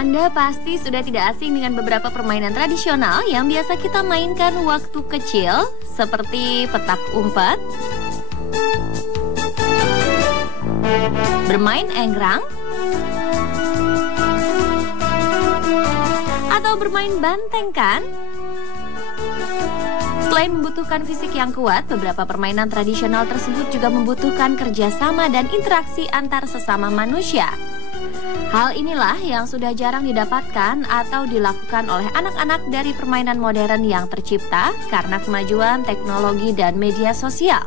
Anda pasti sudah tidak asing dengan beberapa permainan tradisional yang biasa kita mainkan waktu kecil, seperti petak umpet, bermain enggrang, atau bermain banteng kan? Selain membutuhkan fisik yang kuat, beberapa permainan tradisional tersebut juga membutuhkan kerjasama dan interaksi antar sesama manusia. Hal inilah yang sudah jarang didapatkan atau dilakukan oleh anak-anak dari permainan modern yang tercipta karena kemajuan teknologi dan media sosial.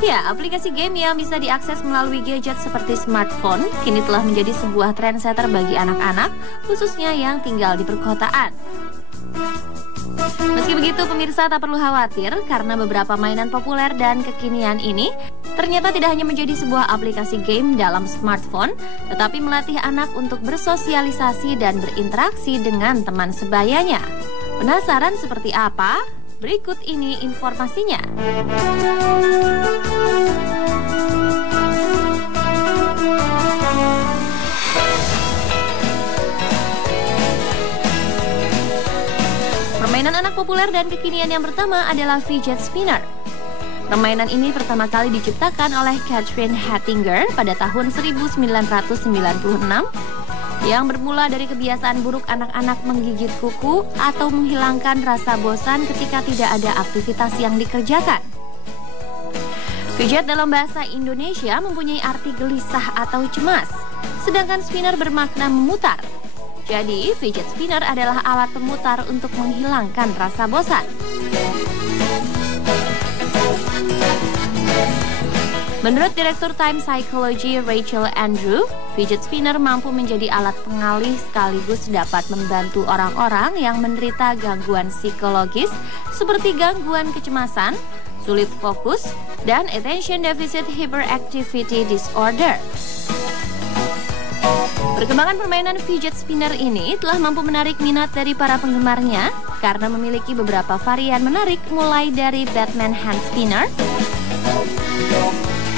Ya, aplikasi game yang bisa diakses melalui gadget seperti smartphone kini telah menjadi sebuah trendsetter bagi anak-anak, khususnya yang tinggal di perkotaan. Meski begitu, pemirsa tak perlu khawatir karena beberapa mainan populer dan kekinian ini ternyata tidak hanya menjadi sebuah aplikasi game dalam smartphone, tetapi melatih anak untuk bersosialisasi dan berinteraksi dengan teman sebayanya. Penasaran seperti apa? Berikut ini informasinya. Permainan anak populer dan kekinian yang pertama adalah fidget spinner. Permainan ini pertama kali diciptakan oleh Catherine Hattinger pada tahun 1996 yang bermula dari kebiasaan buruk anak-anak menggigit kuku atau menghilangkan rasa bosan ketika tidak ada aktivitas yang dikerjakan. Fidget dalam bahasa Indonesia mempunyai arti gelisah atau cemas, sedangkan spinner bermakna memutar. Jadi, fidget spinner adalah alat pemutar untuk menghilangkan rasa bosan. Menurut Direktur Time Psychology Rachel Andrew, fidget spinner mampu menjadi alat pengalih sekaligus dapat membantu orang-orang yang menderita gangguan psikologis seperti gangguan kecemasan, sulit fokus, dan attention deficit hyperactivity disorder. Perkembangan permainan fidget spinner ini telah mampu menarik minat dari para penggemarnya karena memiliki beberapa varian menarik mulai dari Batman hand spinner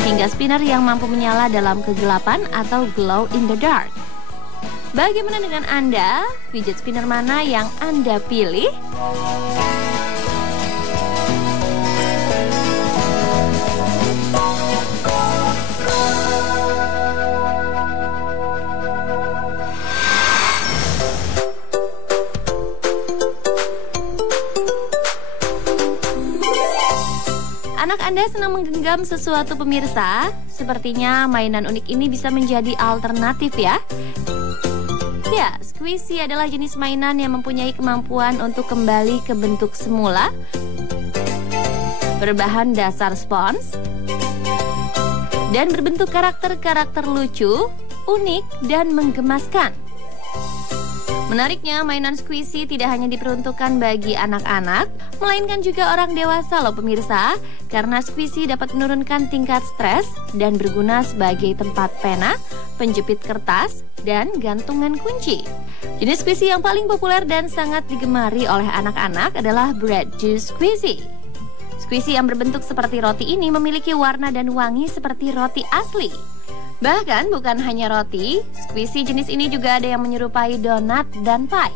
hingga spinner yang mampu menyala dalam kegelapan atau glow in the dark. Bagaimana dengan Anda? Fidget spinner mana yang Anda pilih? Anak Anda senang menggenggam sesuatu, pemirsa? Sepertinya mainan unik ini bisa menjadi alternatif ya. Ya, squishy adalah jenis mainan yang mempunyai kemampuan untuk kembali ke bentuk semula, berbahan dasar spons, dan berbentuk karakter-karakter lucu, unik, dan menggemaskan. Menariknya, mainan squishy tidak hanya diperuntukkan bagi anak-anak, melainkan juga orang dewasa loh pemirsa, karena squishy dapat menurunkan tingkat stres dan berguna sebagai tempat pena, penjepit kertas, dan gantungan kunci. Jenis squishy yang paling populer dan sangat digemari oleh anak-anak adalah bread juice squishy. Squishy yang berbentuk seperti roti ini memiliki warna dan wangi seperti roti asli. Bahkan bukan hanya roti, squishy jenis ini juga ada yang menyerupai donat dan pie.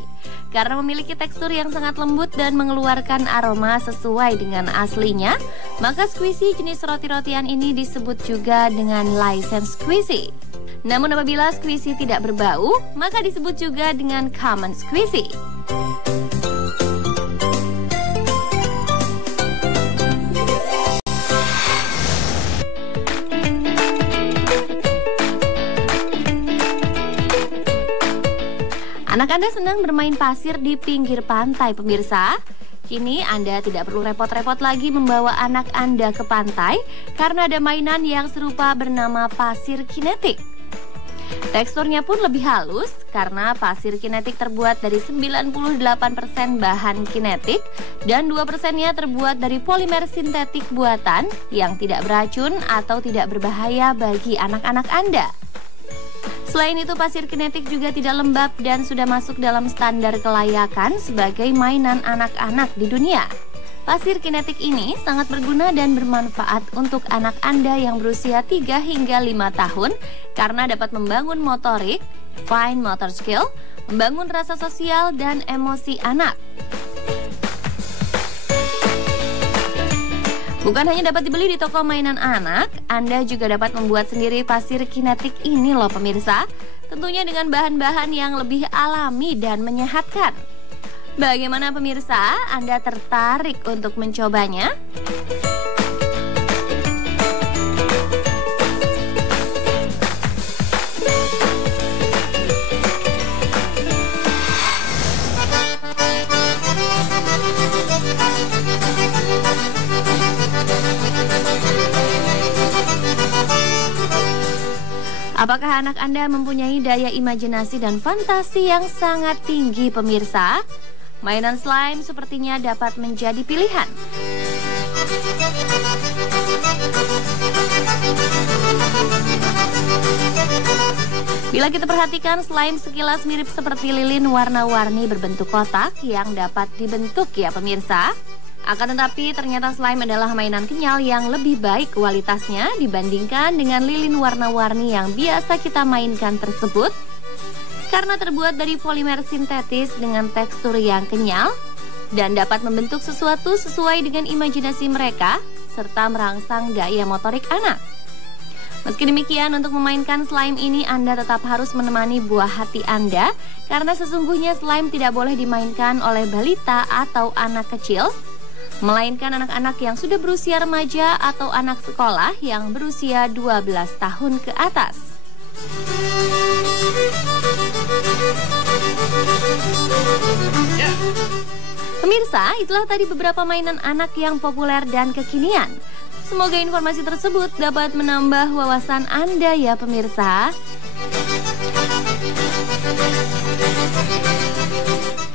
Karena memiliki tekstur yang sangat lembut dan mengeluarkan aroma sesuai dengan aslinya, maka squishy jenis roti-rotian ini disebut juga dengan licensed squishy. Namun apabila squishy tidak berbau, maka disebut juga dengan common squishy. Anak Anda senang bermain pasir di pinggir pantai, pemirsa? Kini Anda tidak perlu repot-repot lagi membawa anak Anda ke pantai karena ada mainan yang serupa bernama pasir kinetik. Teksturnya pun lebih halus karena pasir kinetik terbuat dari 98% bahan kinetik dan 2%-nya terbuat dari polimer sintetik buatan yang tidak beracun atau tidak berbahaya bagi anak-anak Anda. Selain itu, pasir kinetik juga tidak lembab dan sudah masuk dalam standar kelayakan sebagai mainan anak-anak di dunia. Pasir kinetik ini sangat berguna dan bermanfaat untuk anak Anda yang berusia 3 hingga 5 tahun karena dapat membangun motorik, fine motor skill, membangun rasa sosial dan emosi anak. Bukan hanya dapat dibeli di toko mainan anak, Anda juga dapat membuat sendiri pasir kinetik ini loh pemirsa. Tentunya dengan bahan-bahan yang lebih alami dan menyehatkan. Bagaimana pemirsa? Anda tertarik untuk mencobanya? Apakah anak Anda mempunyai daya imajinasi dan fantasi yang sangat tinggi pemirsa? Mainan slime sepertinya dapat menjadi pilihan. Bila kita perhatikan, slime sekilas mirip seperti lilin warna-warni berbentuk kotak yang dapat dibentuk ya pemirsa. Akan tetapi ternyata slime adalah mainan kenyal yang lebih baik kualitasnya dibandingkan dengan lilin warna-warni yang biasa kita mainkan tersebut. Karena terbuat dari polimer sintetis dengan tekstur yang kenyal dan dapat membentuk sesuatu sesuai dengan imajinasi mereka serta merangsang daya motorik anak. Meski demikian, untuk memainkan slime ini Anda tetap harus menemani buah hati Anda karena sesungguhnya slime tidak boleh dimainkan oleh balita atau anak kecil, melainkan anak-anak yang sudah berusia remaja atau anak sekolah yang berusia 12 tahun ke atas. Pemirsa, itulah tadi beberapa mainan anak yang populer dan kekinian. Semoga informasi tersebut dapat menambah wawasan Anda ya pemirsa.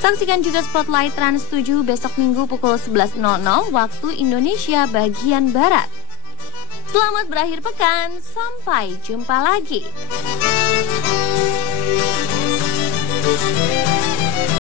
Saksikan juga Spotlight Trans 7 besok Minggu pukul 11.00 waktu Indonesia bagian Barat. Selamat berakhir pekan, sampai jumpa lagi.